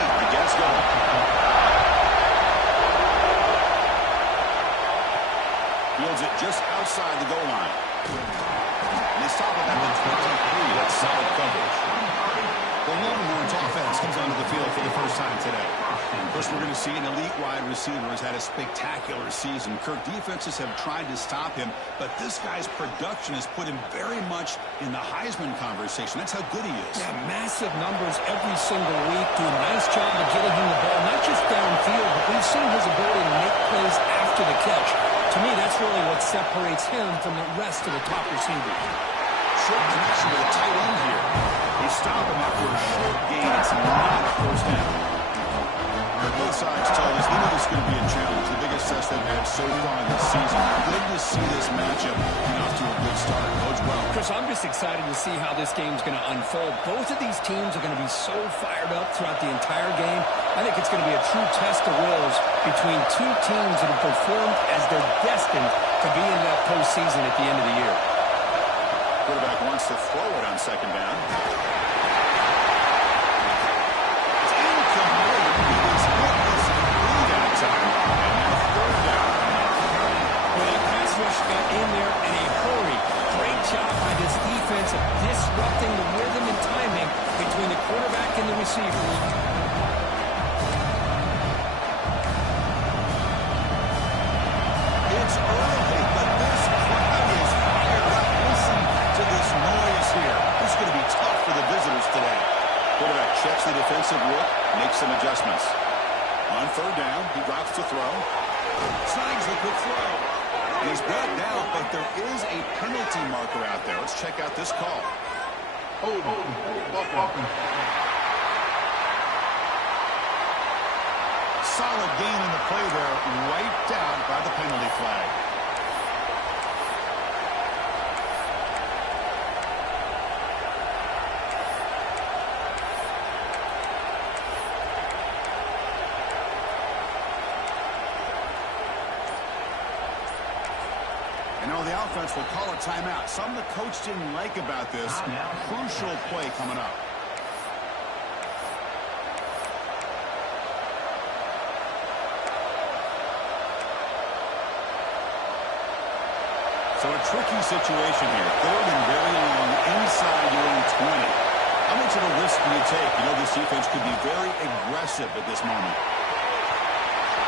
feet to get us going. Fields it just outside the goal line. And they stop it at the 23. That's solid coverage. The Longhorns offense comes onto the field for the first time today. First, we're going to see an elite wide receiver who's had a spectacular season. Kirk, defenses have tried to stop him, but this guy's production has put him very much in the Heisman conversation. That's how good he is. Yeah, massive numbers every single week. Do a nice job of getting him the ball, not just downfield, but we've seen his ability to make plays after the catch. To me, that's really what separates him from the rest of the top receivers. Short connection to the tight end here. They stop him after a short gain. It's not a first down. Both sides told us they knew this was going to be a challenge. The biggest test they've had so far this season. Good to see this matchup and off to a good start. Bodes well. Chris, I'm just excited to see how this game's going to unfold. Both of these teams are going to be so fired up throughout the entire game. I think it's going to be a true test of wills between two teams that have performed as they're destined to be in that postseason at the end of the year. Quarterback wants to throw it on second down. It's incomplete. He was hitless through that time. And now third down. Well, that pass rush got in there in a hurry. Great job by this defense of disrupting the rhythm and timing between the quarterback and the receiver. It's early, but this crowd is fired up. Listen to this noise here. This is going to be tough for the visitors today. Quarterback checks the defensive look, makes some adjustments. On third down, he drops to throw. Snags the quick throw. He's brought down, but there is a penalty marker out there. Let's check out this call. Solid gain in the play there, wiped out by the penalty flag. And now the offense will call a timeout. Something the coach didn't like about this. Crucial play coming up. So a tricky situation here. Third and very long inside your own 20. How much of a risk do you take? You know this defense could be very aggressive at this moment.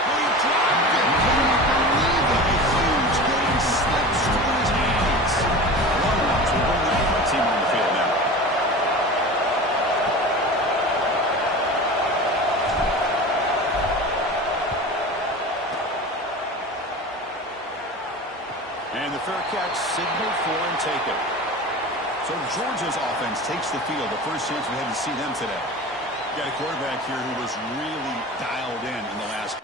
Oh, he dropped it. Can you believe it? A huge game slips through his hands. Longhorns will bring the offense team on the field now. And the fair catch signaled for and taken. So Georgia's offense takes the field. The first chance we had to see them today. Got a quarterback here who was really dialed in the last.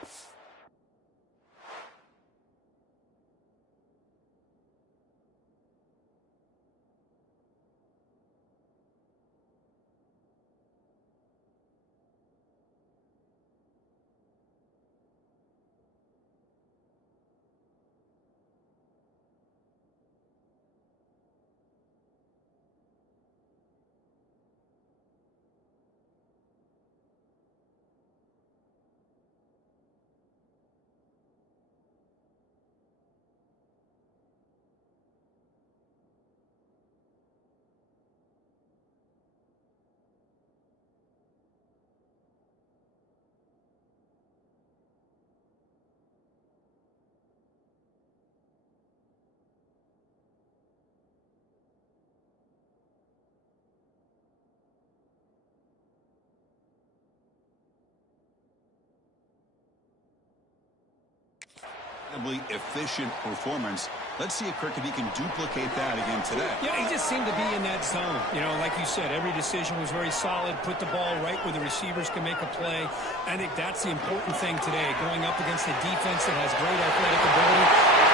Efficient performance. Let's see if Kirk, if he can duplicate that again today. Yeah, he just seemed to be in that zone. You know, like you said, every decision was very solid. Put the ball right where the receivers can make a play. I think that's the important thing today, going up against a defense that has great athletic ability.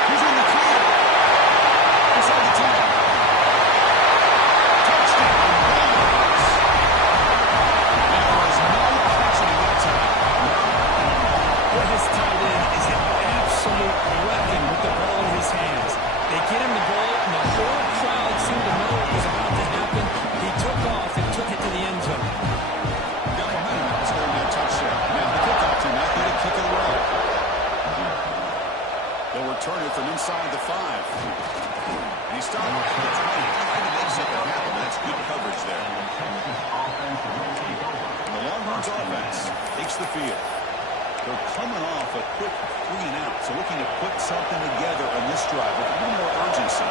He's in the clear. Inside the 10. Touchdown. There was no catching that time. What has tied in is an absolute weapon with the ball in his hands. They get him the ball, and the whole crowd seemed to know what was about to happen. He took off and took it to the end zone. Got momentum after scoring that touchdown. inside the 5. And he's stopped at the 20. Trying to make something happen. That's good coverage there. And the Longhorns offense takes the field. They're coming off a quick 3-and-out, so looking to put something together on this drive with a little more urgency.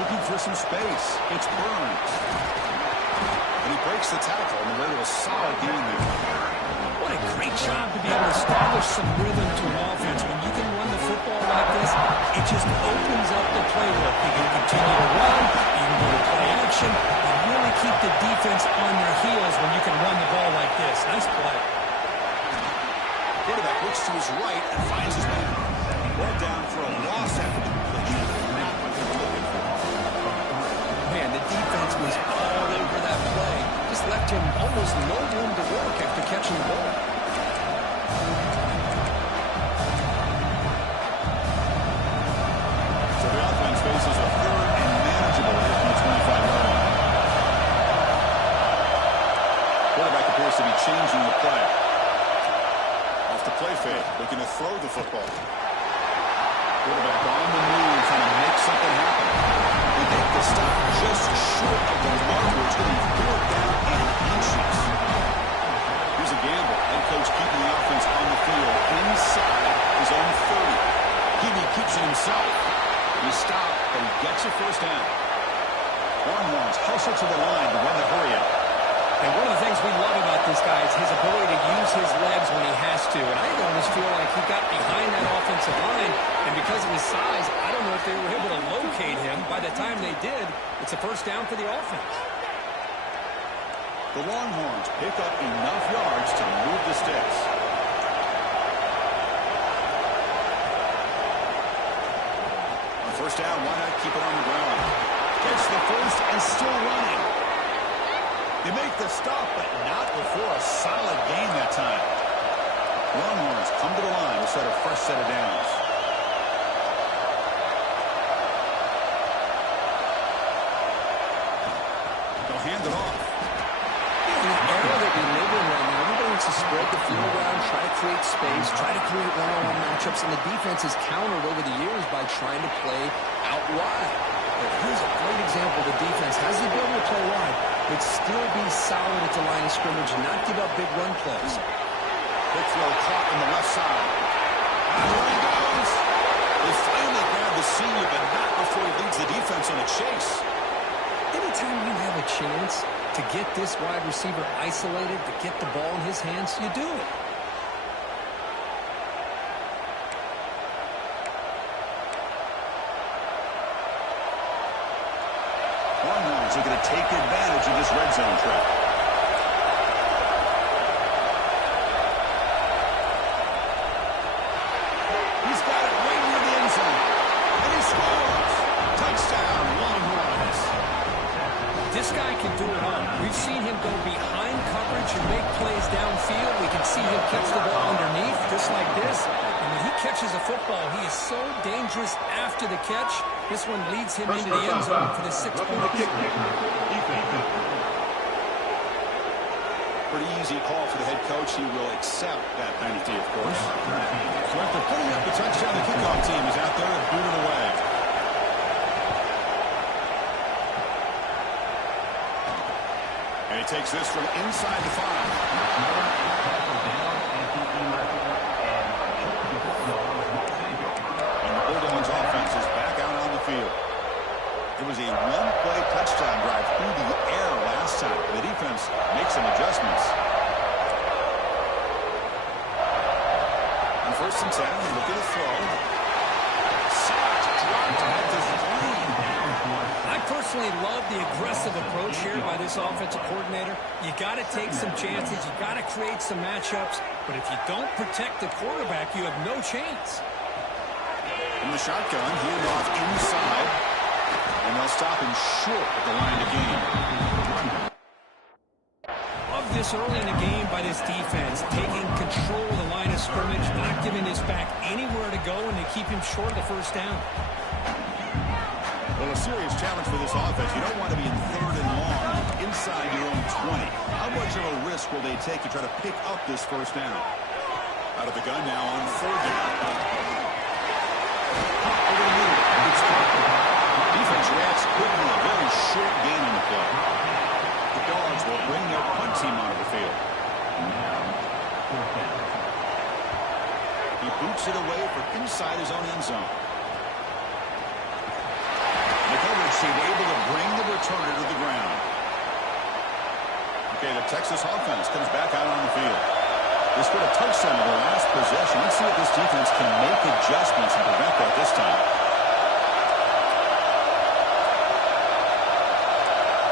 Looking for some space. It's Burns. And he breaks the tackle, and they're able to solid gain there. What a great job to be able to establish some rhythm to an offense. When you can run the football like this, it just opens up the playbook. You can continue to run, you can go to play action, and really keep the defense on their heels when you can run the ball like this. Nice play. Quarterback looks to his right and finds his man. Ball down for a loss after the completion. Not what they were looking for. Man, the defense was all over that play. Just left him almost no room to work after catching the ball. So the offense faces a 3rd and manageable here from the 25-yard line. Quarterback appears to be changing the play. Off the play fake, looking to throw the football. Quarterback on the move, trying to make something happen. They make the stop just short of the marker. It's going to be 4th down and inches. Here's a gamble. Head coach keeping the offense on the field inside his own 30. Heaney keeps it himself. He stopped, but he gets a first down. Longhorns hustle to the line to run the hurry up. And one of the things we love about this guy is his ability to use his legs when he has to. And I almost feel like he got behind that offensive line, and because of his size, I don't know if they were able to locate him. By the time they did, it's a first down for the offense. The Longhorns pick up enough yards to move the sticks. On first down, why not keep it on the ground? Gets the first and still running. They make the stop, but not before a solid gain that time. Longhorns come to the line to set a fresh set of downs. They'll hand it off. In the era that we live in right now, everybody wants to spread the field around, try to create space, try to create one-on-one matchups, and the defense has countered over the years by trying to play out wide. But here's a great example. The defense has the ability to play wide, but still be solid at the line of scrimmage and not give up big run plays. Quick throw caught on the left side. And there he goes. They finally grab the senior, but not before he leads the defense on a chase. Anytime you have a chance to get this wide receiver isolated, to get the ball in his hands, you do it. Longhorns are going to take advantage of this red zone trap. He's got it right near the end zone. And he scores. Touchdown, Longhorns. This guy can do it all. We've seen him go behind coverage and make plays downfield. We can see him catch the ball underneath, just like this. And when he catches a football, he is so dangerous after the catch. This one leads him into the end zone for the 6 points. Pretty easy call for the head coach. He will accept that penalty, of course. So after putting up the touchdown, the kickoff team is out there and boot it away. And he takes this from inside the 5. Bulldogs offense is back out on the field. It was a one-play touchdown drive through the air last time. The defense makes some adjustments. On 1st and 10, look at the throw. Sacked, dropped at the 3. I personally love the aggressive approach here by this offensive coordinator. You got to take some chances. You got to create some matchups. But if you don't protect the quarterback, you have no chance. From the shotgun, hand off inside. And they'll stop him short at the line of game. Love this early in the game by this defense, taking control of the line of scrimmage, not giving his back anywhere to go, and they keep him short of the first down. Well, a serious challenge for this offense. You don't want to be in 3rd and long inside your own 20. How much of a risk will they take to try to pick up this first down? Out of the gun now on 3rd down. Over the middle. Defense reacts quickly. A very short gain on the play. The Dogs will bring their punt team onto the field. He boots it away from inside his own end zone. The coverage team able to bring the returner to the ground. Okay, the Texas offense comes back out on the field. They scored a touchdown in their last possession. Let's see if this defense can make adjustments and prevent that this time.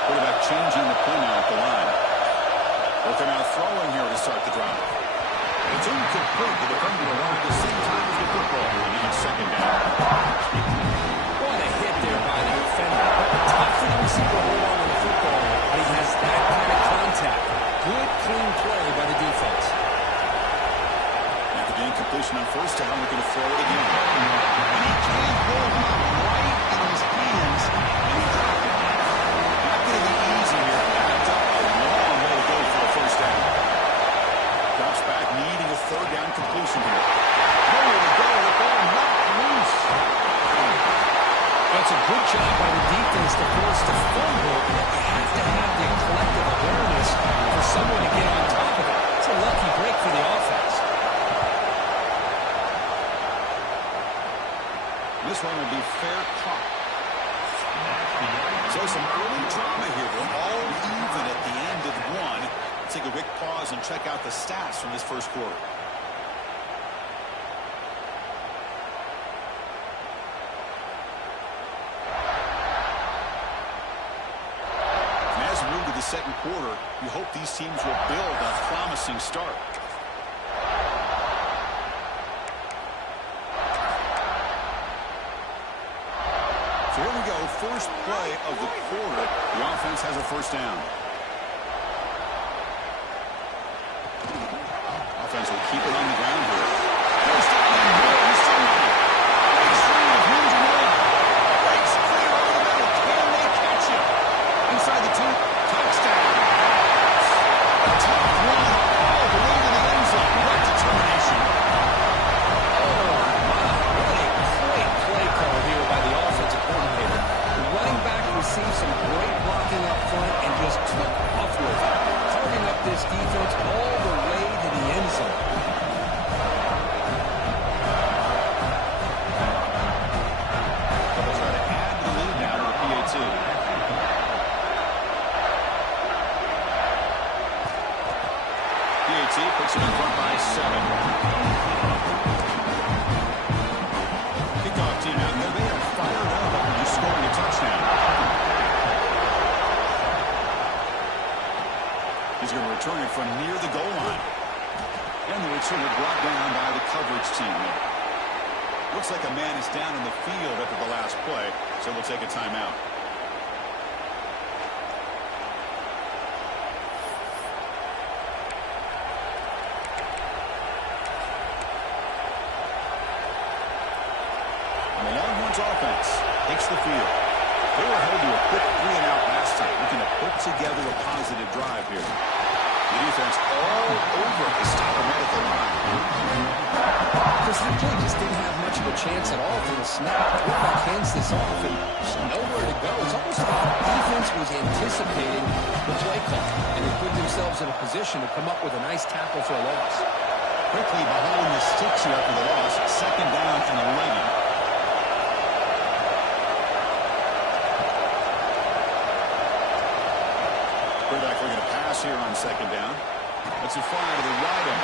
Quarterback changing the play now at the line. But they're now throwing here to start the drive. It's incomplete. The defender arrived at the same time as the football. And it's 2nd down. What a hit there by the defender. Tough for the receiver to hold on to the football, but he has that kind of contact. Good, clean play by the defense. After the incompletion on 1st down, looking to throw it again. And he can't hold him up right in his hands. And he dropped it. Not going to be easy here. Backed up a long way to go for a 1st down. Drops back, needing a 3rd down completion here. Nowhere to go. The ball not loose. That's a good job by the defense to force the fumble. You have to have the collective awareness for someone to get on top of it. It's a lucky break for the offense. This one will be fair caught. So some early drama here. We're all even at the end of 1. Let's take a quick pause and check out the stats from this first quarter. The 2nd quarter, you hope these teams will build a promising start. So here we go, first play of the quarter. The offense has a 1st down. Offense will keep it on the ground here. First down and more. He's still running. Breaks free with room to run. Breaks clear over the middle. Can they catch him? Inside the 2. Touchdown. A tough run all the way to the end zone. What determination. Oh, my. What a great play call here by the offensive coordinator. The running back received some great blocking up front and just took off with it, carving up this defense all the way to the end zone. They'll try to add the lead now to the PAT. Puts it in front by 7. Kickoff team out there. They are fired up after just scoring a touchdown. He's going to return it from near the goal line. And the returner brought down by the coverage team there. Looks like a man is down in the field after the last play, so we'll take a timeout. Offense takes the field. They were held to a quick 3-and-out last time, looking to put together a positive drive here. The defense all over to stop him right at the line. Because the play just didn't have much of a chance at all for the snap. Quarterback hands this off and just nowhere to go. It's almost like the defense was anticipating the play call, and they put themselves in a position to come up with a nice tackle for a loss. Quickly behind the sticks here after the loss. 2nd down and 11. Quarterback looking to pass here on 2nd down. That's a fire to the right end.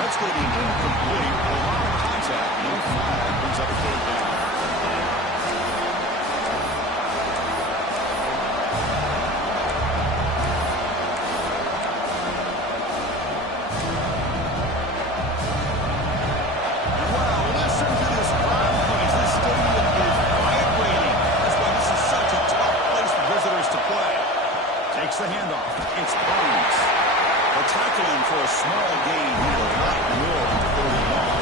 That's going to be incomplete. A lot of contact. No flag. Brings up a 3rd down. Wow, listen to this crowd noise. This stadium is vibrating. That's why this is such a tough place for visitors to play. Takes the handoff. It's Barnes. They'll tackle him for a small gain here to right Will on 3rd and long.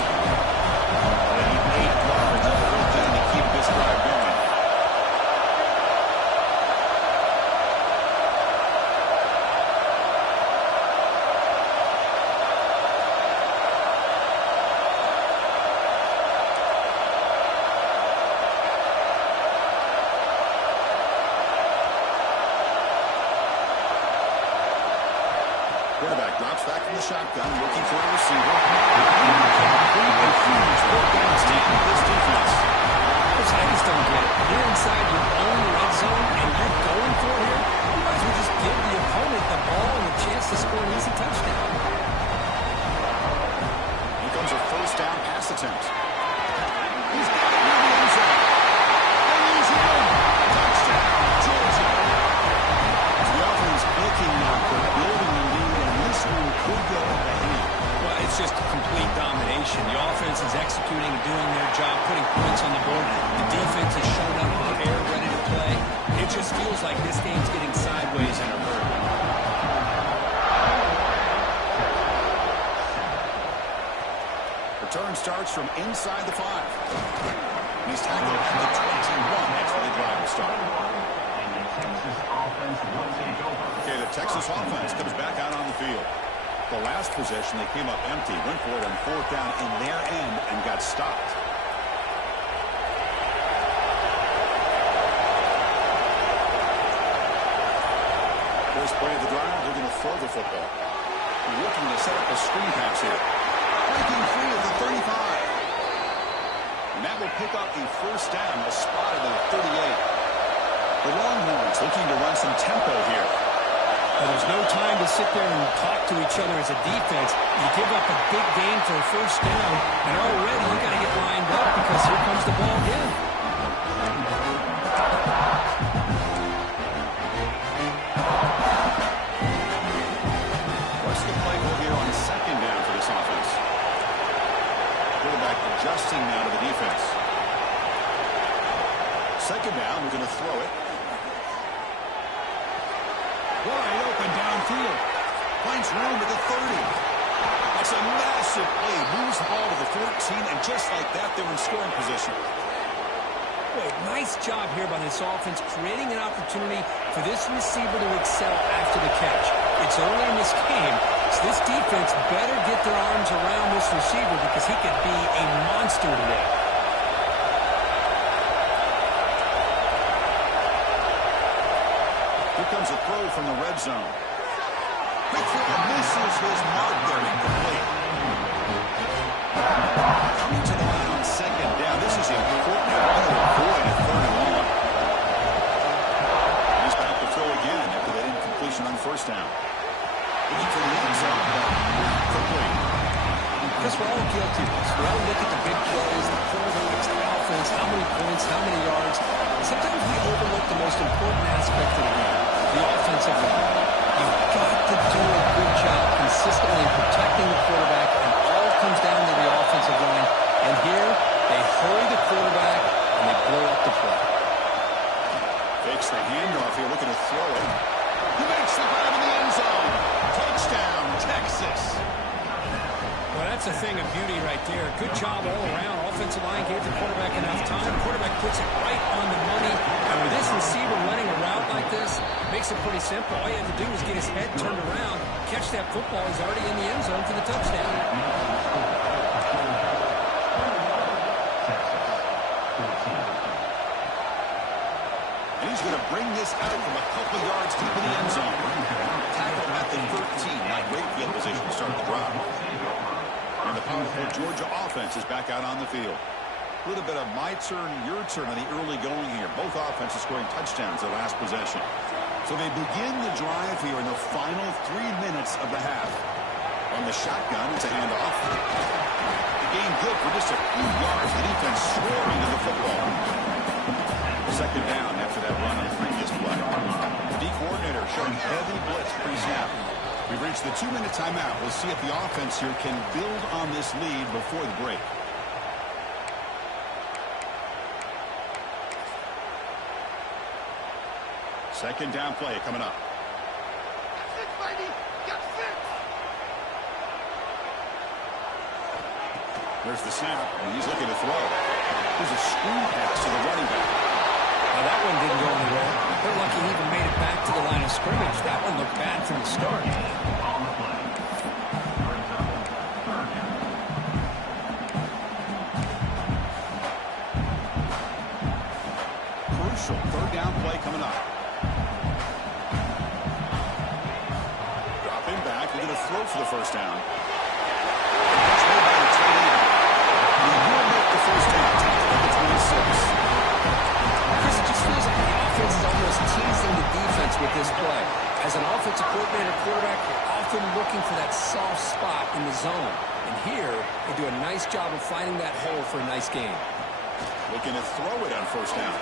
They need 8 yards on 3rd down to keep this drive going. back from the shotgun, looking for a receiver. Complete a huge fourth down stand with this defense. I just don't get it. You're inside your own red zone, and you're going for it here. You might as well just give the opponent the ball and a chance to score an easy touchdown. Here comes a first down pass attempt. He's got it in the end zone. And he's in. Touchdown, Georgia. The offense clicking now for building the lead, and this one could go out of hand. Well, it's just complete domination. The offense is executing and doing their job, putting points on the board. The defense is showing up prepared, ready to play. It just feels like this game's getting sideways in a hurry. Return starts from inside the 5. And he's tackled at the 21. That's where the drive will start. Okay, the Texas offense comes back out on the field. The last possession, they came up empty, went for it on fourth down in their end and got stopped. First play of the drive, they're going to throw the football. Looking to set up a screen pass here. Breaking free at the 35. And that will pick up the first down, a spot at the 38. The Longhorns looking to run some tempo here. Well, there's no time to sit there and talk to each other as a defense. You give up a big gain for a first down, and already you got to get lined up because here comes the ball again. What's the playbook here on second down for this offense? Quarterback adjusting now to the defense. Second down, we're going to throw it. Wide open downfield. Finds room at the 30. That's a massive play. Moves the ball to the 14, and just like that, they're in scoring position. Wait, nice job here by this offense, creating an opportunity for this receiver to excel after the catch. It's early in this game, so this defense better get their arms around this receiver because he could be a monster today. Here comes a throw from the red zone. Quick throw misses his mark there, incomplete. Coming to the line on second down. This is important to avoid a third and long. He's back to throw again after that incompletion on first down. Looking for the end zone, but not complete. Because we're all guilty of this. We all look at the big plays, the quarterbacks, the offense, how many points, how many yards. Sometimes we overlook the most important aspect of the game, the offensive line. You've got to do a good job consistently protecting the quarterback, and all comes down to the offensive line. And here, they hurry the quarterback, and they blow up the play. Fakes the handoff here, looking to throw it. He makes the grab in the end zone. Touchdown, Texas. Well, that's a thing of beauty right there. Good job all around. Offensive line gave the quarterback enough time. Quarterback puts it right on the money. And with this receiver running a route like this, makes it pretty simple. All you have to do is get his head turned around, catch that football. He's already in the end zone for the touchdown. And he's going to bring this out from a couple yards deep in the end zone. Tackle at the 13. Not great field position to start the drive. And the powerful Georgia offense is back out on the field. A little bit of my turn, your turn on the early going here. Both offenses scoring touchdowns their last possession. So they begin the drive here in the final 3 minutes of the half. On the shotgun, it's a handoff. The game good for just a few yards. The defense swarming to the football. Second down after that run on the previous play. The coordinator showing heavy blitz pre-snap. We've reached the 2-minute timeout. We'll see if the offense here can build on this lead before the break. Second down play coming up. There's the snap, and he's looking to throw. There's a screen pass to the running back. Now that one didn't go anywhere. They're lucky he even made it back to the line of scrimmage. That one looked bad from the start. Crucial third down play coming up. Dropping back, we're going to throw for the first down. down. That's made by the tight end. He will make the first down. Tackle at the 26. Chris, it just feels like the offense is almost teasing the defense with this play. As an offensive coordinator, quarterback, you're often looking for that soft spot in the zone. And here, they do a nice job of finding that hole for a nice gain. Looking to throw it on first down.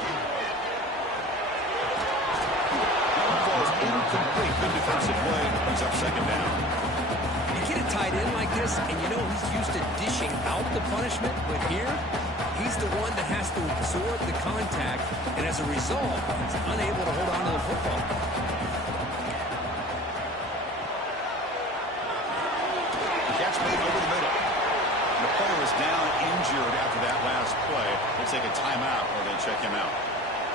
That ball's incomplete. Good defensive play. Brings up second down. You get a tight end like this, and you know he's used to dishing out the punishment, but here, he's the one that has to absorb the contact, and as a result, he's unable to hold on to the football. Catch made over the middle. The player is down injured after that last play. They'll take a timeout or they check him out.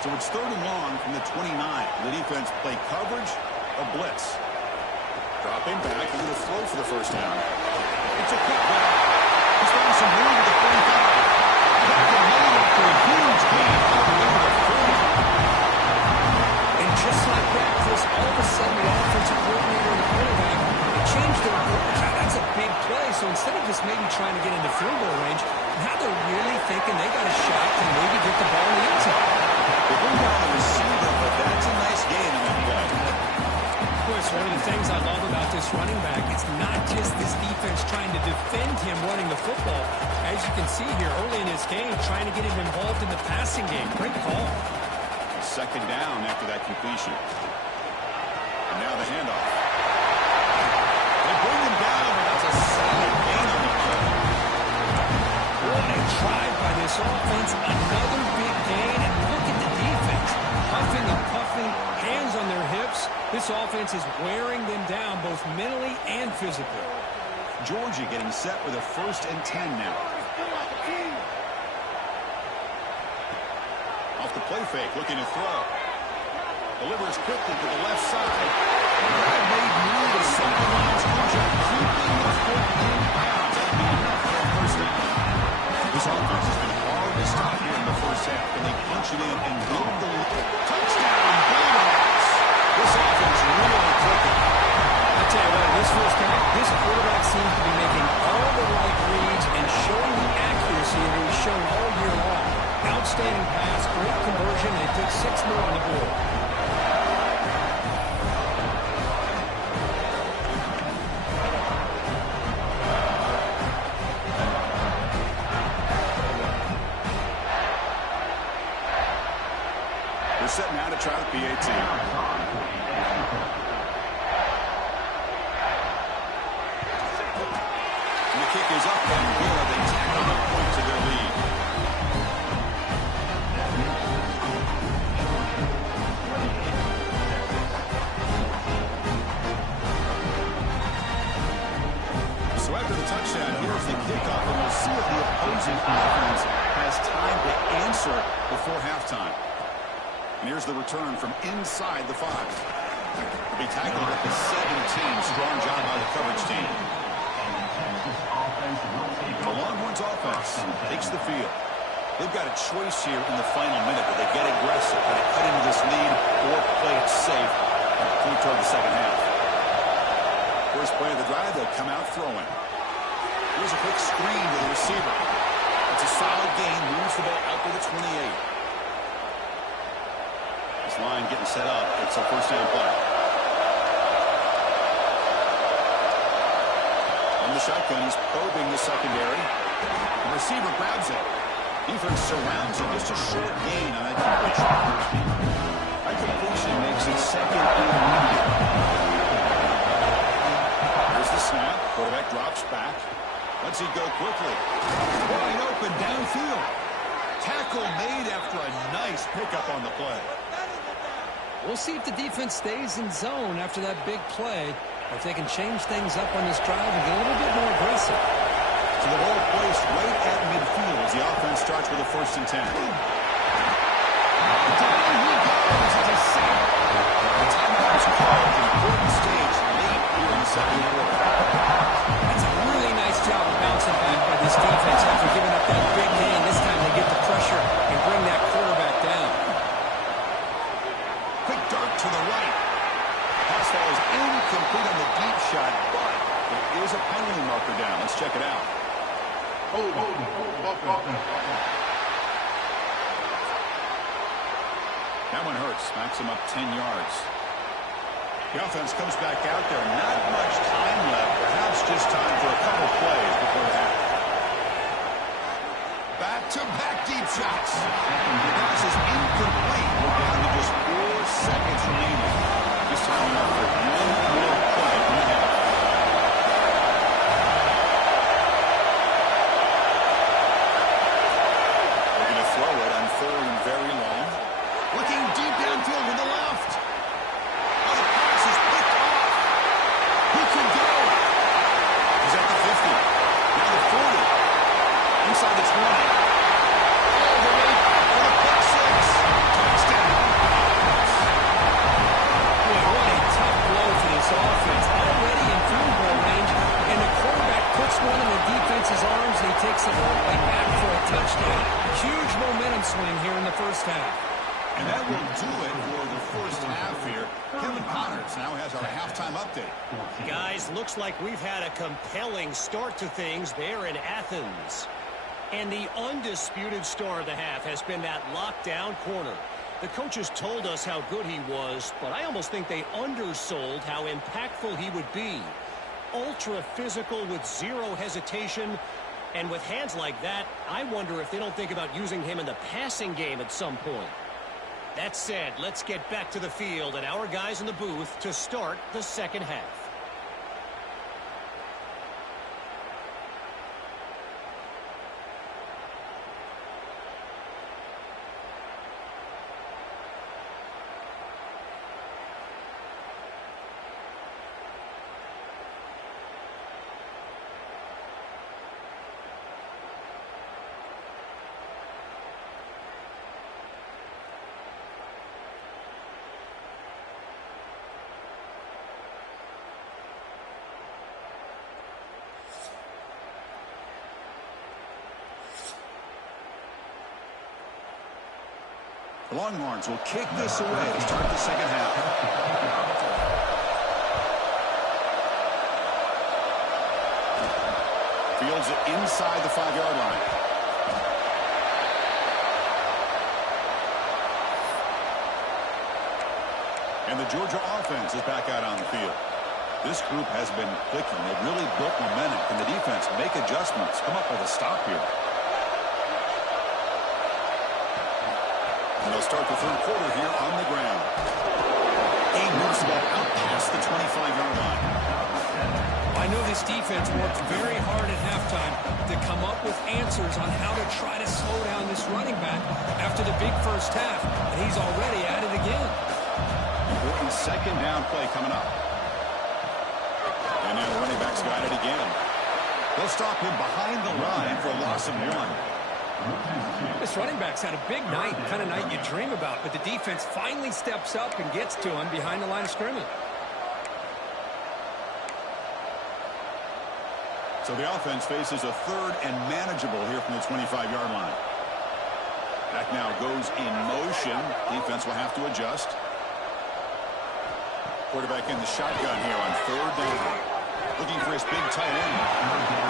So it's 3rd and long from the 29. The defense play coverage or blitz. Dropping back, a little throw for the first down. It's a cutback. He's found some room at the 45. That can make it for a huge gain all the way to the 40. And just like that, Chris, all of a sudden the offensive coordinator and the quarterback changed their approach. That's a big play. So instead of just maybe trying to get into field goal range, now they're really thinking they got a shot to maybe get the ball in the end zone. They bring down the receiver, but that's a nice gain on that play. Chris, one of the things I love about this running back, it's not just this defense trying to defend him running the football. As you can see here early in his game, trying to get him involved in the passing game. Great call. Second down after that completion. And now the handoff. They bring him down, but that's a solid gain on the play. What a drive by this offense. Another big gain, and look at the defense. Huffing and puffing, hands on their hips. This offense is wearing them down both mentally and physically. Georgia getting set with a 1st and 10 now. Off the play fake, looking to throw. Delivers quickly to the left side. That made near the sidelines. Georgia keeping the foot in bounds. That'll be enough for a first down. This offense has been hard to stop here in the first half. Can they punch it in and build the lead? Touchdown, Bulldogs. This offense really clicking. I tell you what, this first half, this quarterback seems to be making all the right reads and showing the accuracy that he's shown all year long. Outstanding pass, great conversion, and it took 6 more on the board. They're set now to try the PAT. And the kick is up and good. They tack on a point to their lead. So after the touchdown, here's the kickoff, and we'll see if the opposing offense has time to answer before halftime. And here's the return from inside the 5. Will be tackled at the 17. Strong job by the coverage team. The Longhorns offense takes the field. They've got a choice here in the final minute. Will they get aggressive? Will they cut into this lead or play it safe and point toward the second half? First play of the drive, they'll come out throwing. Here's a quick screen to the receiver. It's a solid gain. Moves the ball out to the 28. This line getting set up. It's a first down play. On the shotgun, he's probing the secondary. The receiver grabs it. Defense surrounds him. Just a short gain on that completion. That completion makes it second and immediate. Here's the snap. Quarterback drops back. Lets it go quickly. Wide open downfield. Tackle made after a nice pickup on the play. We'll see if the defense stays in zone after that big play, or if they can change things up on this drive and get a little bit more aggressive. So the ball placed right at midfield as the offense starts with a 1st and 10. Down he goes. It's a sack. The timeout is called at an important stage late here in the second quarter. That's a really nice job of bouncing back by this defense after giving up that big gain. This time they get the pressure and bring that quarterback down. Quick dart to the right. Pass ball is incomplete on the deep shot, but there is a penalty. penalty marker down. Let's check it out. That one hurts. Smacks him up 10 yards. The offense comes back out there. Not much time left. Perhaps just time for a couple plays before the half. Back-to-back deep shots. The pass is incomplete. We're down to just 4 seconds remaining. This time out for one more play from the half. Looking to throw it on 3rd and very long. Looking deep downfield to the left. Oh, the pass is picked off. Who can go? He's at the 50. Now the 40. Inside the 20. All the way back for the pick 6. Touchdown. Boy, what a tough blow for this offense. Already in field goal range, and the quarterback puts one in the defense's arms, and he takes the ball right back for a touchdown. Huge momentum swing here in the first half. And that will do it for the first half here. Kevin Connors now has our halftime update. Guys, looks like we've had a compelling start to things there in Athens. And the undisputed star of the half has been that lockdown corner. The coaches told us how good he was, but I almost think they undersold how impactful he would be. Ultra physical with zero hesitation. And with hands like that, I wonder if they don't think about using him in the passing game at some point. That said, let's get back to the field and our guys in the booth to start the second half. The Longhorns will kick this away to start the second half. Fields it inside the 5-yard line. And the Georgia offense is back out on the field. This group has been clicking. They've really built momentum. Can the defense make adjustments? Come up with a stop here. And they'll start the third quarter here on the ground. He moves the ball out past the 25-yard line. I know this defense worked very hard at halftime to come up with answers on how to try to slow down this running back after the big first half, and he's already at it again. Important second down play coming up. And now the running back's got it again. They'll stop him behind the line for a loss of 1. This running back's had a big night, kind of night you dream about, but the defense finally steps up and gets to him behind the line of scrimmage. So the offense faces a third and manageable here from the 25-yard line. Back now goes in motion. Defense will have to adjust. Quarterback in the shotgun here on 3rd down. Looking for his big tight end.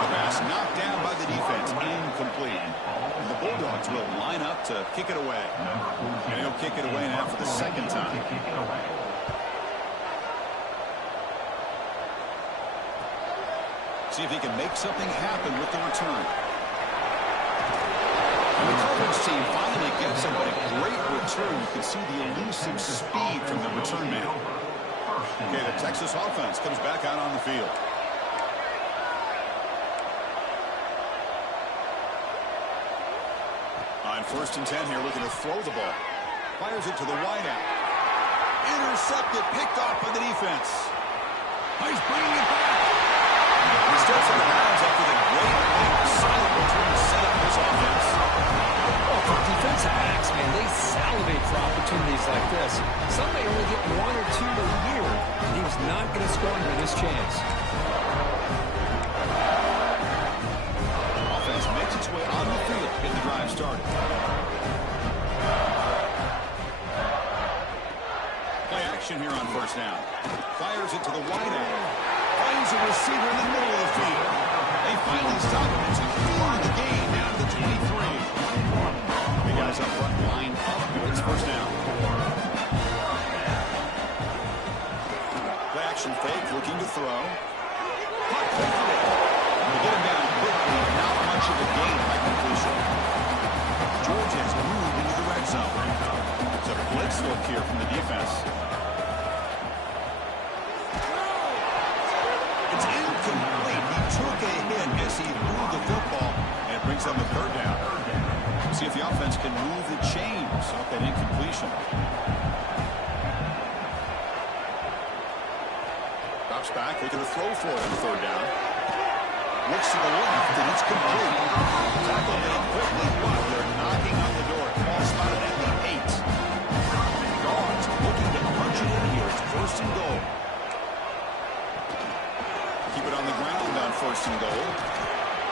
The pass knocked down by the defense. Incomplete. And the Bulldogs will line up to kick it away. And he'll kick it away now for the second time. See if he can make something happen with the return. And the coverage team finally gets him, but a great return. You can see the elusive speed from the return man. Okay, the Texas offense comes back out on the field. On 1st and 10 here, looking to throw the ball. Fires it to the wideout. Intercepted, picked off by the defense. Oh, he's bringing it back. He steps out of bounds after the great silent return to set up his offense. Oh, for defensive backs, man, they salivate for opportunities like this. Some may only get 1 or 2 a year, and he was not going to squander this chance. Offense makes its way on the field, getting the drive started. Play action here on 1st down. Fires it to the wideout. Finds a receiver in the middle of the field. They finally stop him. It's for the game down to the 23. The guys up front line up. It's first down. Play action fake, looking to throw. Punt, they get him down quickly. Not much of a gain by completion. George has moved into the red zone. It's a blitz look here from the defense. It's incomplete. He took a hit as he moved the football, and it brings up a third down. See if the offense can move the chains off that incompletion. Drops back, looking to throw for it on third down. Looks to the left, and it's complete. Tackle made quickly, but they're knocking on the door. Ball spotted at the 8. Guards looking to punch it in here. It's first and goal. Keep it on the ground on first and goal.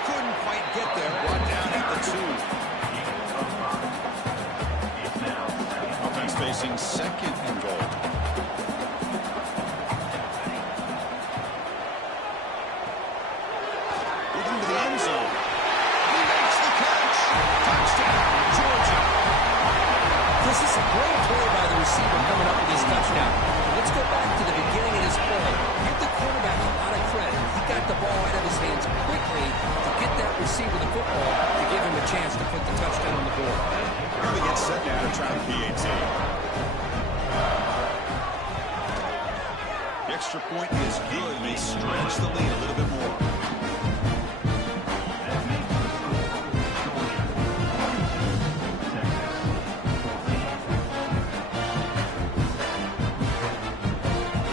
Couldn't quite get there. Brought down at the 2. Offense facing second and goal. Looking to the end zone. He makes the catch. Touchdown, Georgia. This is a great play by the receiver coming up with his touchdown. Let's go back to the beginning of this play. Give the quarterback a lot of credit. He got the ball out of his hands quickly to get that receiver the football to give him a chance to put the touchdown on the board. Here they get set now to try the PAT. The extra point is good. They stretch the lead a little bit more.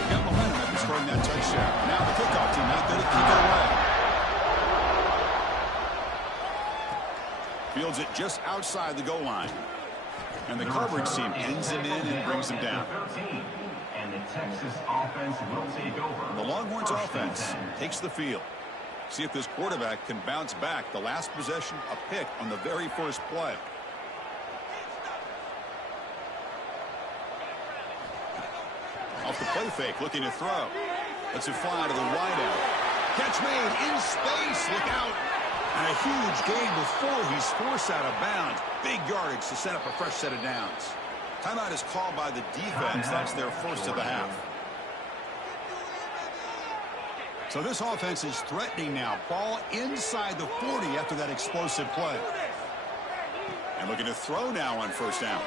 Got momentum after scoring that touchdown. Now the kickoff team out there to keep it away. Fields it just outside the goal line. And the coverage team ends him in and brings him down. And the Texas offense will take over. The Longhorns offense takes the field. See if this quarterback can bounce back. The last possession, a pick on the very first play. Off the play fake, looking to throw. Lets it fly to the wideout. Catch made in space. Look out. And a huge gain before he's forced out of bounds. Big yardage to set up a fresh set of downs. Timeout is called by the defense. That's their first of the half. So this offense is threatening now. Ball inside the 40 after that explosive play. And looking to throw now on first down.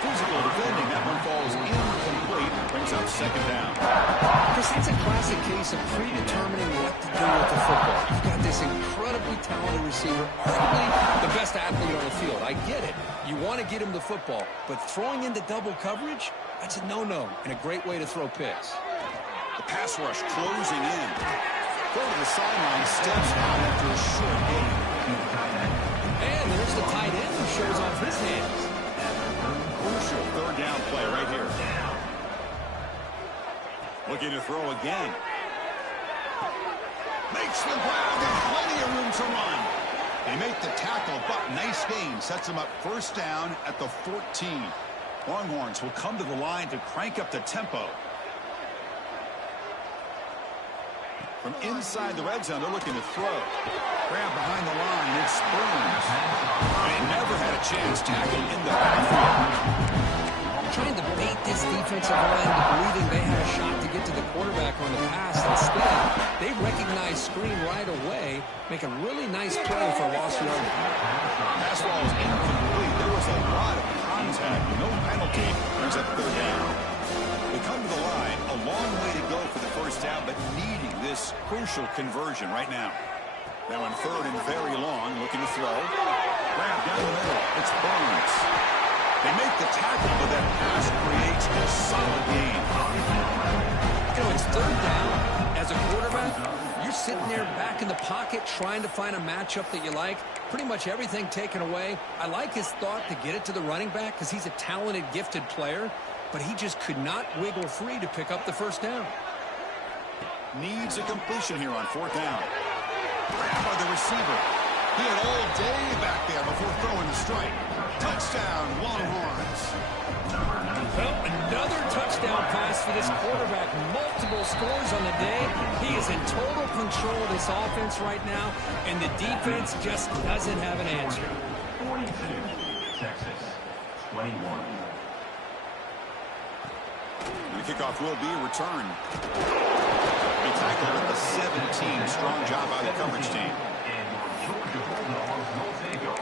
Physical defending. That one falls incomplete. Brings up second down. Because that's a classic case of predetermining what to do with the football. You've got this incredibly talented receiver, arguably the best athlete on the field. I get it. You want to get him the football, but throwing into double coverage, that's a no-no and a great way to throw picks. The pass rush closing in. Go to the sideline, steps out after a short gain. And there's the tight end who shows off his hands. Crucial third down play right here. Looking to throw again. Makes the grab. There's plenty of room to run. They make the tackle, but nice gain. Sets them up first down at the 14. Longhorns will come to the line to crank up the tempo. From inside the red zone, they're looking to throw. Grab behind the line. It's Burns. They never had a chance. Tackle in the backfield. Trying to bait this defensive line into believing they had a shot to get to the quarterback on the pass. Instead, they recognize screen right away, make a really nice play for a lost yardage. Pass ball is incomplete. There was a lot of contact. No penalty. Brings up third down. They come to the line. A long way to go for the first down, but needing this crucial conversion right now. Now in third and very long, looking to throw. Grab down the middle. It's Burns. They make the tackle, but that pass creates a solid gain. You know, it's third down. As a quarterback, you're sitting there back in the pocket trying to find a matchup that you like. Pretty much everything taken away. I like his thought to get it to the running back because he's a talented, gifted player, but he just could not wiggle free to pick up the first down. Needs a completion here on fourth down. Grab by the receiver. He had all day back there before throwing the strike. Touchdown, Longhorns. Well, another touchdown pass for this quarterback. Multiple scores on the day. He is in total control of this offense right now, and the defense just doesn't have an answer. 42, Texas, 21. And the kickoff will be a return. He tackled at the 17. Strong job by the coverage team.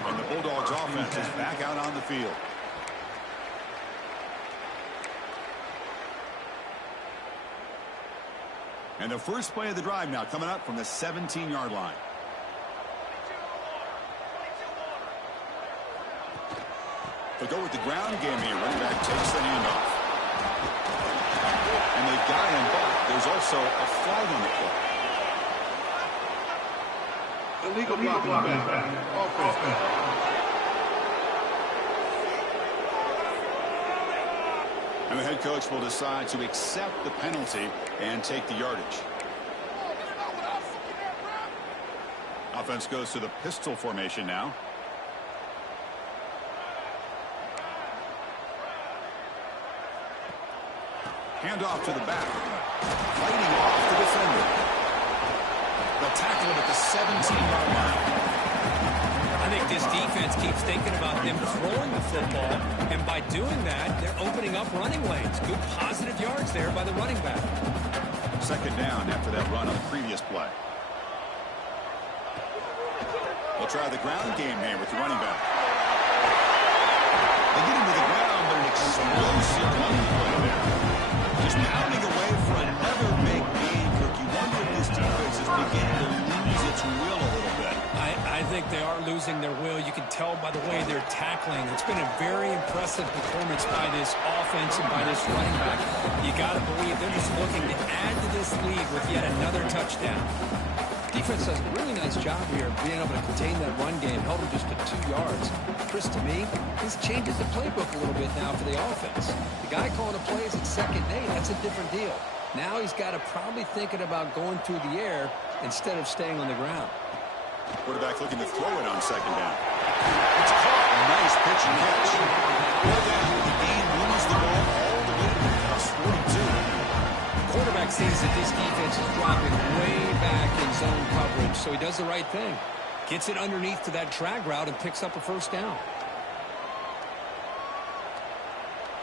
And the Bulldogs offense is back out on the field. And the first play of the drive now coming up from the 17-yard line. They'll go with the ground game here. Running back takes the handoff. And they've got him back. There's also a flag on the play. Illegal blocking back. Offense. And the head coach will decide to accept the penalty and take the yardage. Offense goes to the pistol formation now. Handoff to the back. Fighting off the defender. They'll tackle him at the 17-yard line. I think this defense keeps thinking about them throwing the football, and by doing that, they're opening up running lanes. Good positive yards there by the running back. Second down after that run on the previous play. They'll try the ground game here with the running back. They get him to the ground, but an explosive running play there. Just pounding away for another big gain, Kirk. You wonder if this defense is beginning to lose its will a little bit. I think they are losing their will. You can tell by the way they're tackling. It's been a very impressive performance by this offense and by this running back. You got to believe they're just looking to add to this lead with yet another touchdown. Defense does a really nice job here of being able to contain that run game, held them just to 2 yards. Chris, to me, this changes the playbook a little bit now for the offense. The guy calling the plays at 2nd and 8, that's a different deal. Now he's got to probably thinking about going through the air instead of staying on the ground. Quarterback looking to throw it on 2nd down. It's caught. Nice pitch and catch. Well down. The gain moves the ball all the way to the house 42. Quarterback sees that this defense is dropping way back in zone coverage, so he does the right thing. Gets it underneath to that drag route and picks up a 1st down.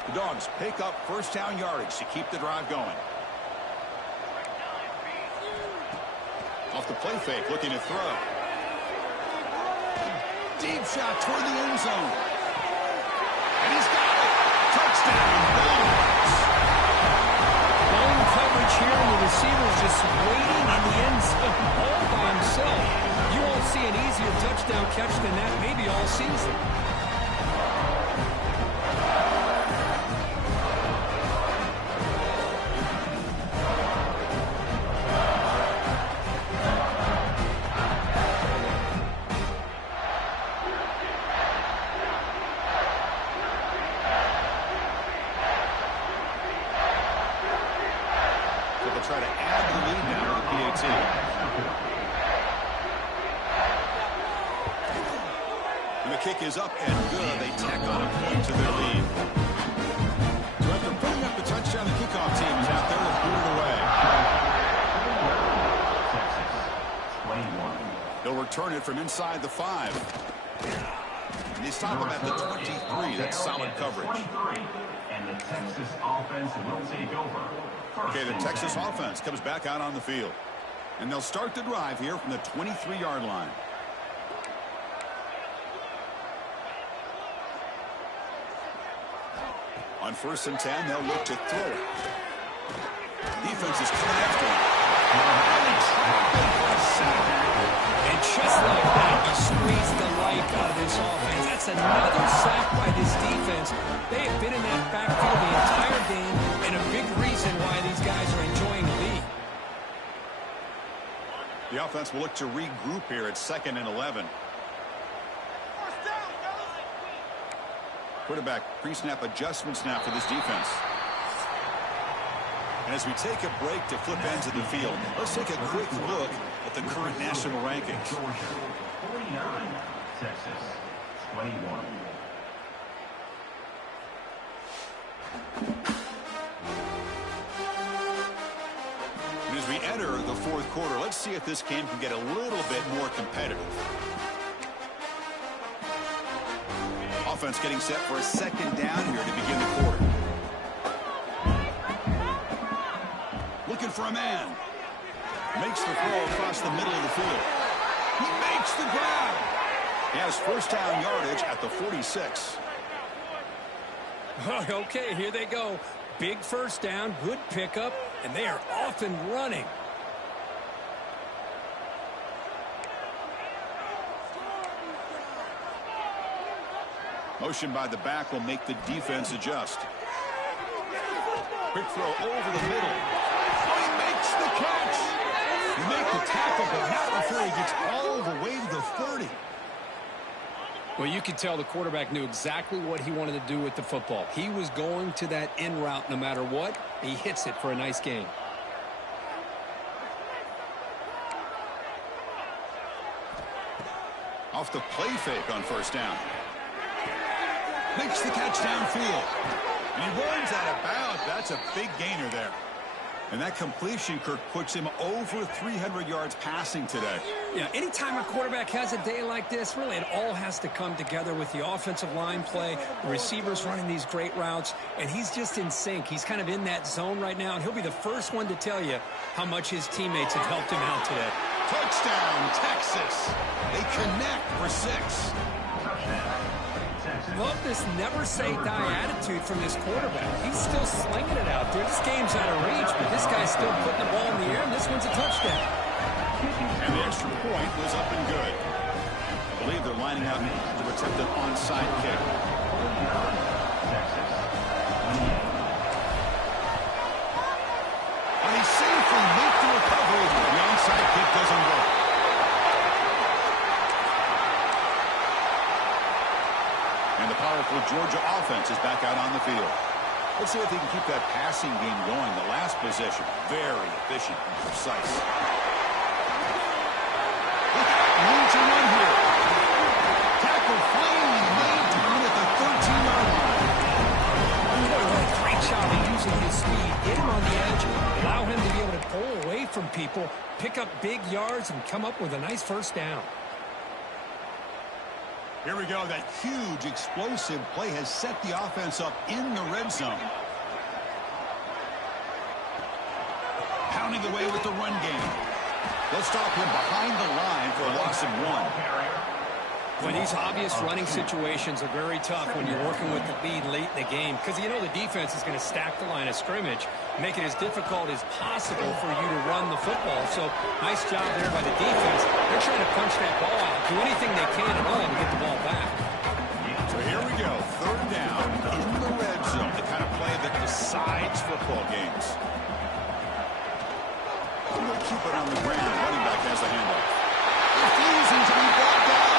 The Dogs pick up 1st down yardage to keep the drive going. Off the play fake, looking to throw. Deep shot toward the end zone. And he's got it. Touchdown, Dogs. Zone coverage here, and the receiver's just waiting in the end zone all by himself. You won't see an easier touchdown catch than that maybe all season. Try to add the lead now to the PAT. And the kick is up and good. They tack on a point to their lead. So after putting up the touchdown, the kickoff team is out there to boot it away. Texas, 21. They'll return it from inside the 5. And they stop him at the 23. That's solid coverage. 23, and the Texas offense will take over. Okay, the Texas offense comes back out on the field. And they'll start the drive here from the 23-yard line. On 1st and 10, they'll look to throw it. Defense is coming after him. And just like that, you squeeze the life out of this offense. That's another sack by this defense. They have been in that backfield the entire game, and a big reason why these guys are enjoying the lead. The offense will look to regroup here at 2nd and 11. Quarterback pre-snap adjustments now for this defense. And as we take a break to flip ends of the field, let's take a quick look at the current national rankings. Georgia, 49. Texas, 21. quarter. Let's see if this game can get a little bit more competitive. Offense getting set for a second down here to begin the quarter. Looking for a man. Makes the throw across the middle of the field. He makes the grab. He has first down yardage at the 46. Okay, here they go. Big first down, good pickup, and they are off and running. Motion by the back will make the defense adjust. Quick throw over the middle. Oh, he makes the catch. You make the tackle, but not before he gets all the way to the 30. Well, you could tell the quarterback knew exactly what he wanted to do with the football. He was going to that in route no matter what. He hits it for a nice gain. Off the play fake on first down. Makes the catch downfield. And he runs out of bounds. That's a big gainer there. And that completion, Kirk, puts him over 300 yards passing today. Yeah, anytime a quarterback has a day like this, really it all has to come together with the offensive line play, the receivers running these great routes, and he's just in sync. He's kind of in that zone right now, and he'll be the first one to tell you how much his teammates have helped him out today. Touchdown, Texas. They connect for 6. Love this never-say-die attitude from this quarterback. He's still slinging it out there. This game's out of reach, but this guy's still putting the ball in the air, and this one's a touchdown. And the extra point was up and good. I believe they're lining up to attempt an onside kick. And he safely makes the recovery. The onside kick doesn't work. And the powerful Georgia offense is back out on the field. Let's see if they can keep that passing game going. The last possession, very efficient and precise. Room to run here. Tackle finally made down at the 13-yard line. Boy, what a great job of using his speed. Get him on the edge, allow him to be able to pull away from people, pick up big yards, and come up with a nice first down. Here we go. That huge explosive play has set the offense up in the red zone. Pounding away with the run game. They'll stop him behind the line for a loss of 1. Well, these obvious running situations are very tough when you're working with the lead late in the game because you know the defense is going to stack the line of scrimmage, make it as difficult as possible for you to run the football. So nice job there by the defense. They're trying to punch that ball out, do anything they can at all to get the ball back. So here we go, third down in the red zone, the kind of play that decides football games. We'll keep it on the ground. Running back has the handoff. Refusing to be brought down.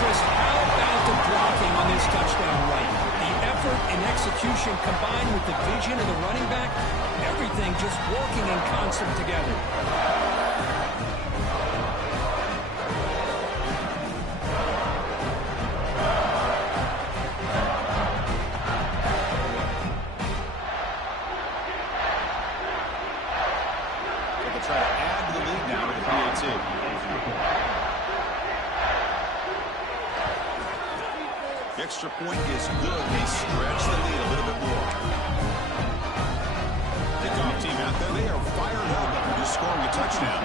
Chris, how about the blocking on this touchdown run? The effort and execution combined with the vision of the running back, everything just working in concert together. So they'll try to add to the lead now with the PAT. The extra point is good. They stretch the lead a little bit more. Kickoff team out there. They are fired up after just scoring a touchdown.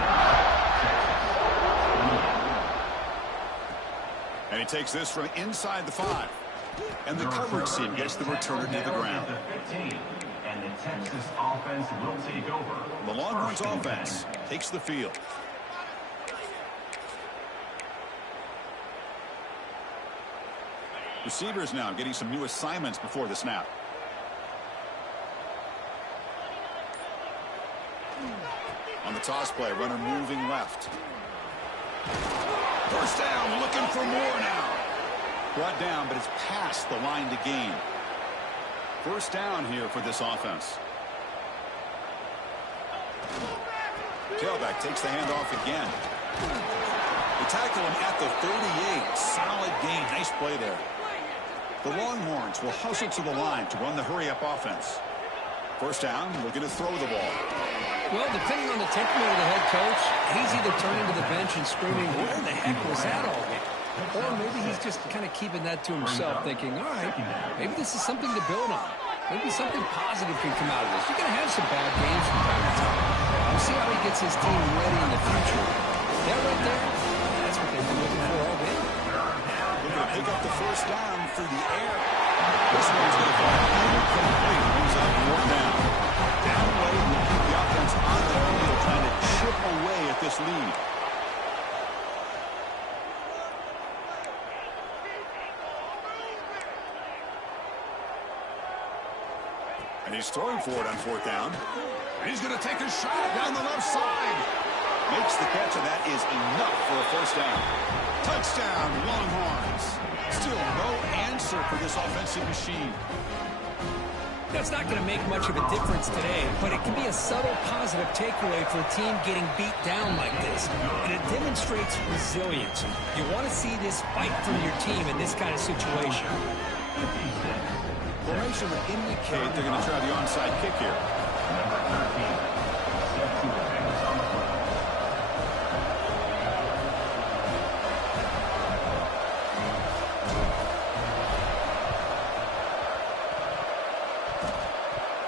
And he takes this from inside the 5. And the coverage team gets the returner to the ground. And the Texas offense will take over. The Longhorns offense takes the field. Receivers now getting some new assignments before the snap. On the toss play, runner moving left. First down, looking for more now. Brought down, but it's past the line to gain. First down here for this offense. Tailback takes the handoff again. They tackle him at the 38. Solid gain. Nice play there. The Longhorns will hustle to the line to run the hurry-up offense. First down, looking to throw the ball. Well, depending on the temperament of the head coach, he's either turning to the bench and screaming, where the heck was that all game? Or maybe he's just kind of keeping that to himself, thinking, all right, maybe this is something to build on. Maybe something positive can come out of this. You're going to have some bad games from time to time. We'll see how he gets his team ready in the future. That right there, that's what they've been looking for all game. Looking to pick up the first down through the air. This one's going to fall incomplete. Moves up more down. Down low, will keep the offense on the field, trying to chip away at this lead. And he's throwing for it on fourth down. And he's going to take a shot down the left side. Makes the catch, and that is enough for a first down. Touchdown, Longhorns. Still no answer for this offensive machine. That's not going to make much of a difference today, but it can be a subtle positive takeaway for a team getting beat down like this. And it demonstrates resilience. You want to see this fight from your team in this kind of situation. Formation would indicate they're going to try the onside kick here. Number 13. Step to the fingers on the foot.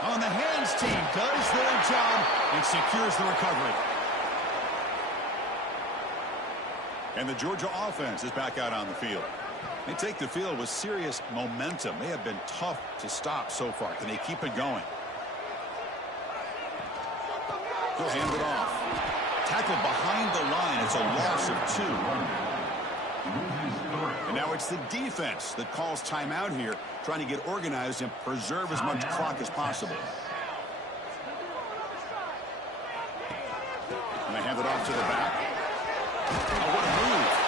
On the hands team does their job and secures the recovery. And the Georgia offense is back out on the field. They take the field with serious momentum. They have been tough to stop so far. Can they keep it going? He'll hand it off. Tackled behind the line. It's a loss of 2. And now it's the defense that calls timeout here, trying to get organized and preserve as much clock as possible. And they hand it off to the back. Oh, what a move.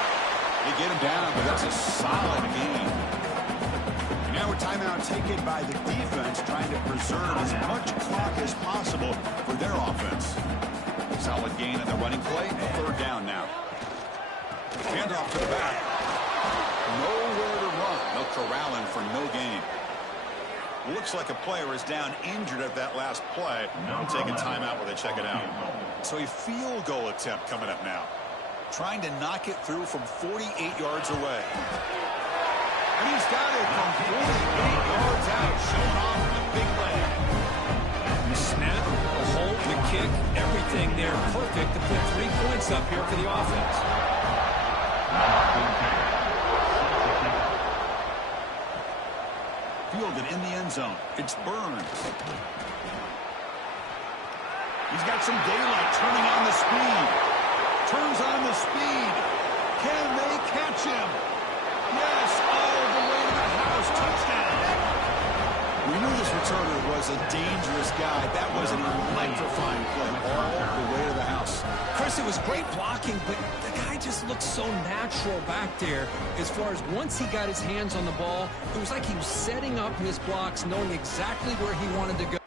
They get him down, but that's a solid gain. And now a timeout taken by the defense, trying to preserve as much clock as possible for their offense. Solid gain in the running play. Third down now. Hand off to the back. Nowhere to run. They'll corral him for no gain. Looks like a player is down injured at that last play. We'll take a timeout while they check it out. So a field goal attempt coming up now. Trying to knock it through from 48 yards away. And he's got it from 48 yards out, showing off the big leg. The snap, the hold, the kick, everything there perfect to put 3 points up here for the offense. Fielded in the end zone. It's Burns. He's got some daylight, turning on the speed. Turns on the speed. Can they catch him? Yes, all the way to the house. Touchdown. We knew this returner was a dangerous guy. That was an electrifying play all the way to the house. Chris, it was great blocking, but the guy just looked so natural back there. As far as once he got his hands on the ball, it was like he was setting up his blocks, knowing exactly where he wanted to go.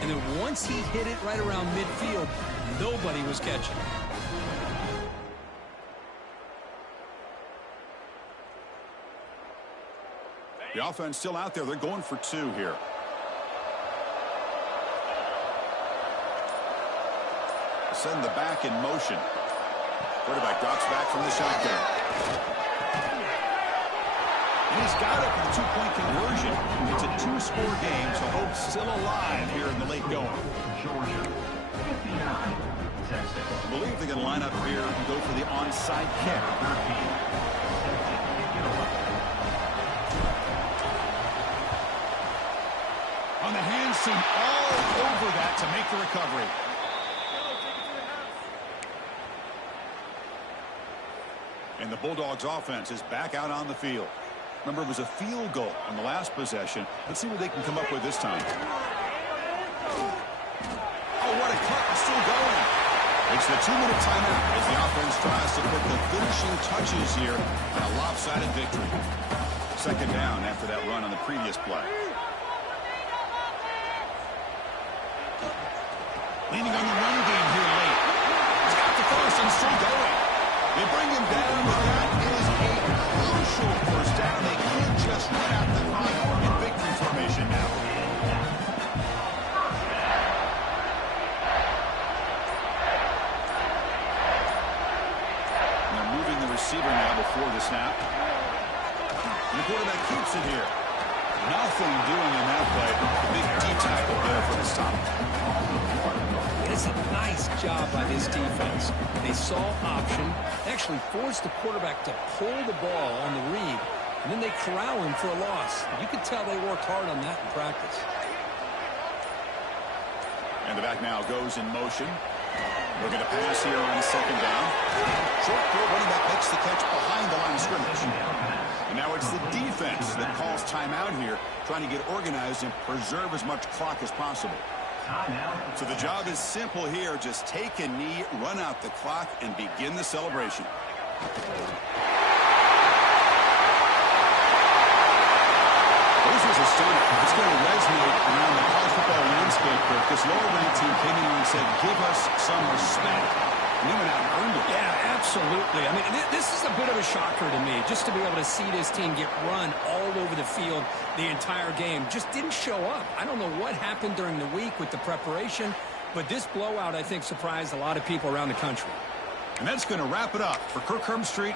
And then once he hit it right around midfield, nobody was catching. The offense still out there. They're going for 2 here. Send the back in motion. Quarterback drops back from the shotgun. And he's got it for the 2-point conversion. It's a 2-score game, so hope's still alive here in the late going. Georgia, 59. Texas. I believe they can line up here and go for the onside kick. 13. On the hands team, all over that to make the recovery. the Bulldogs offense is back out on the field. Remember, it was a field goal on the last possession. Let's see what they can come up with this time. Oh, what a cut. It's still going. It's the 2-minute timeout as the offense tries to put the finishing touches here on a lopsided victory. Second down after that run on the previous play. Leaning on the run game here late. He's got the first and still going. They bring him down, but that is a crucial first down. They can't just run out the clock in victory formation now. And they're moving the receiver now before the snap. And the quarterback keeps it here. Nothing doing in that play. The big D-tackle there for the stop. It's a nice job by this defense. They saw option, actually forced the quarterback to pull the ball on the read, and then they corral him for a loss. You could tell they worked hard on that in practice. And the back now goes in motion. Looking to pass here on second down. Short throw, running back makes the catch behind the line of scrimmage. And now it's the defense that calls timeout here, trying to get organized and preserve as much clock as possible. So the job is simple here. Just take a knee, run out the clock, and begin the celebration. This was a stunner. It's going to resonate around the college football landscape. This lower-ranked team came in and said, give us some respect. And they went out and earned it. Yeah, absolutely. I mean, this is a bit of a shocker to me, just to be able to see this team get run all over the field the entire game. Just didn't show up. I don't know what happened during the week with the preparation, but this blowout, I think, surprised a lot of people around the country. And that's going to wrap it up for Kirk Herbstreit.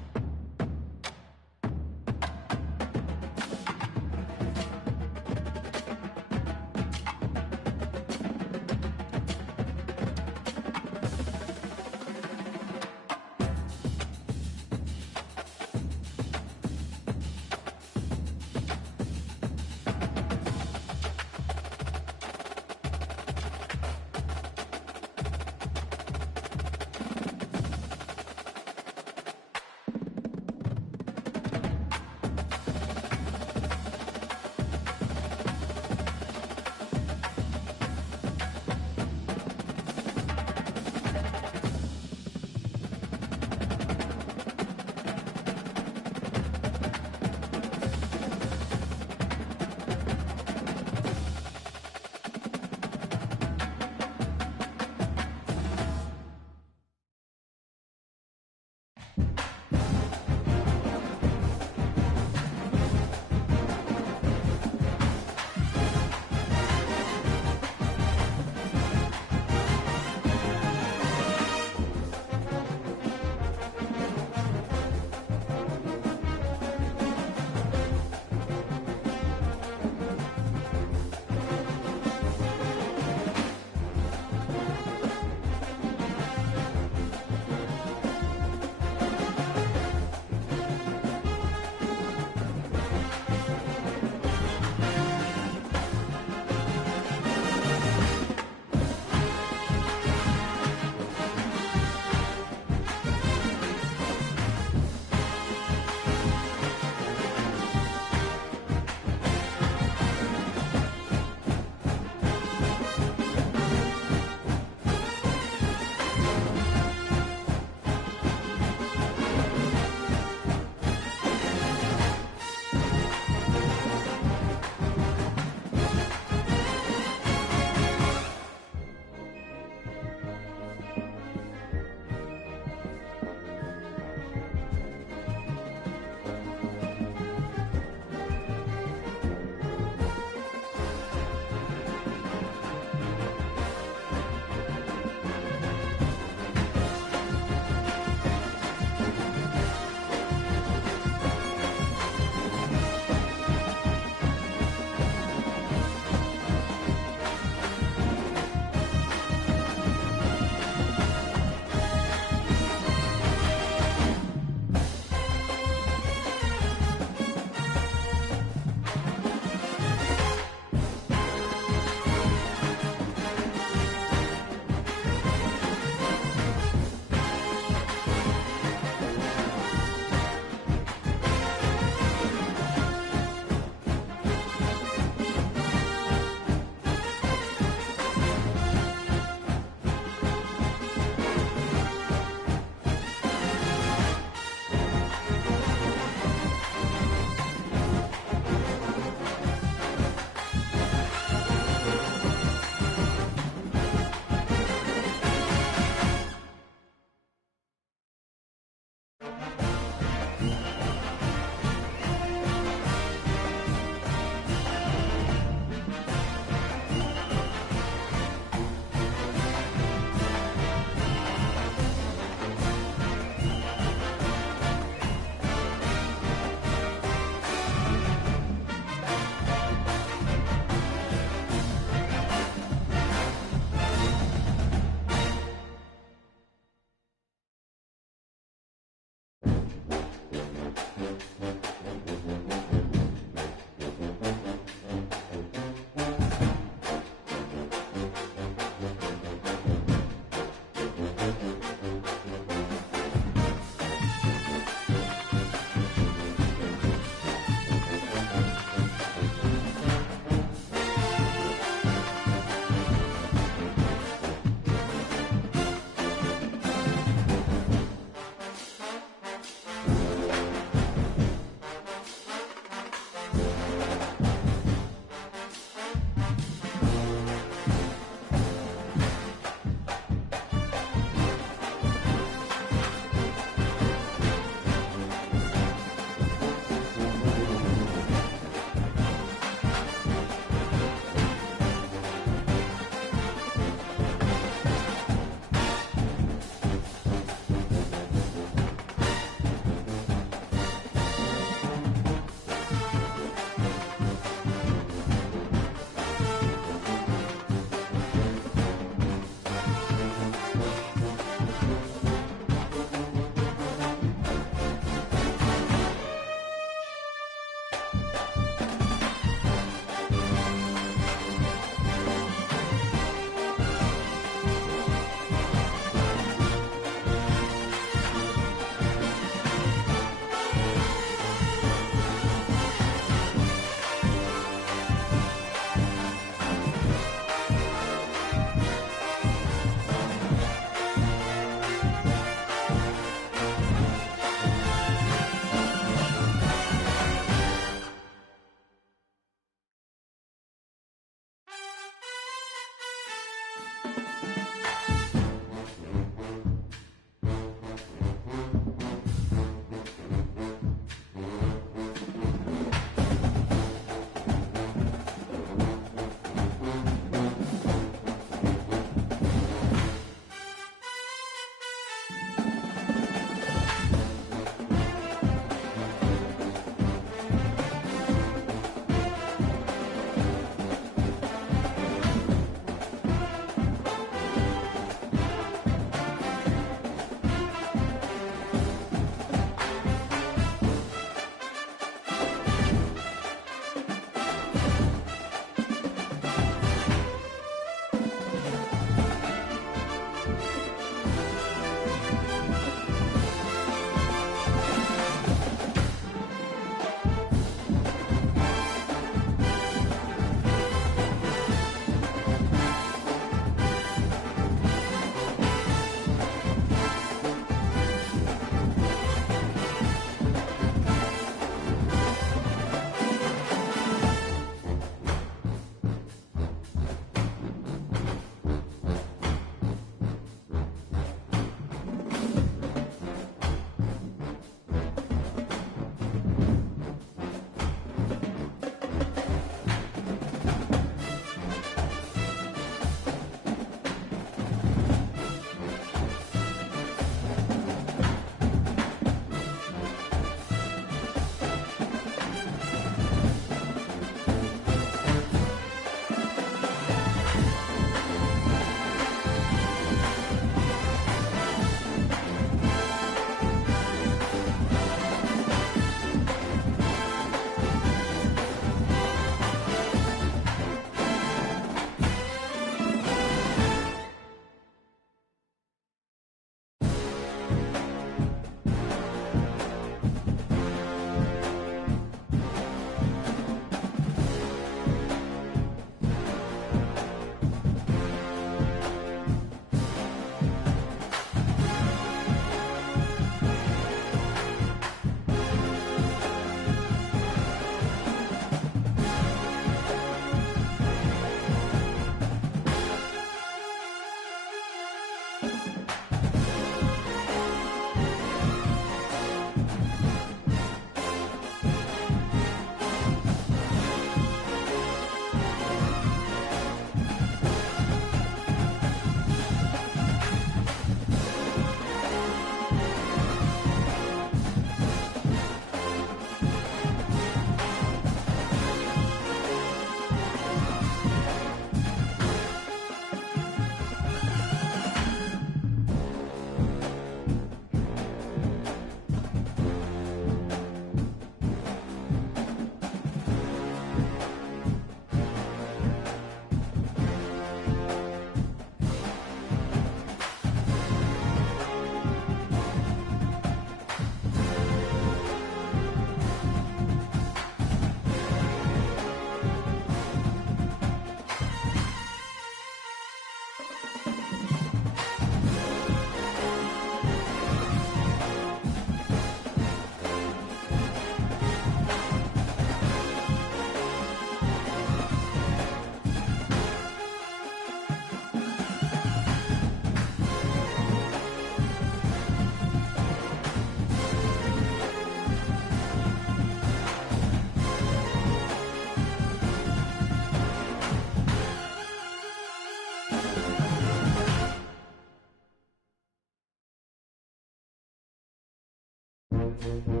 down.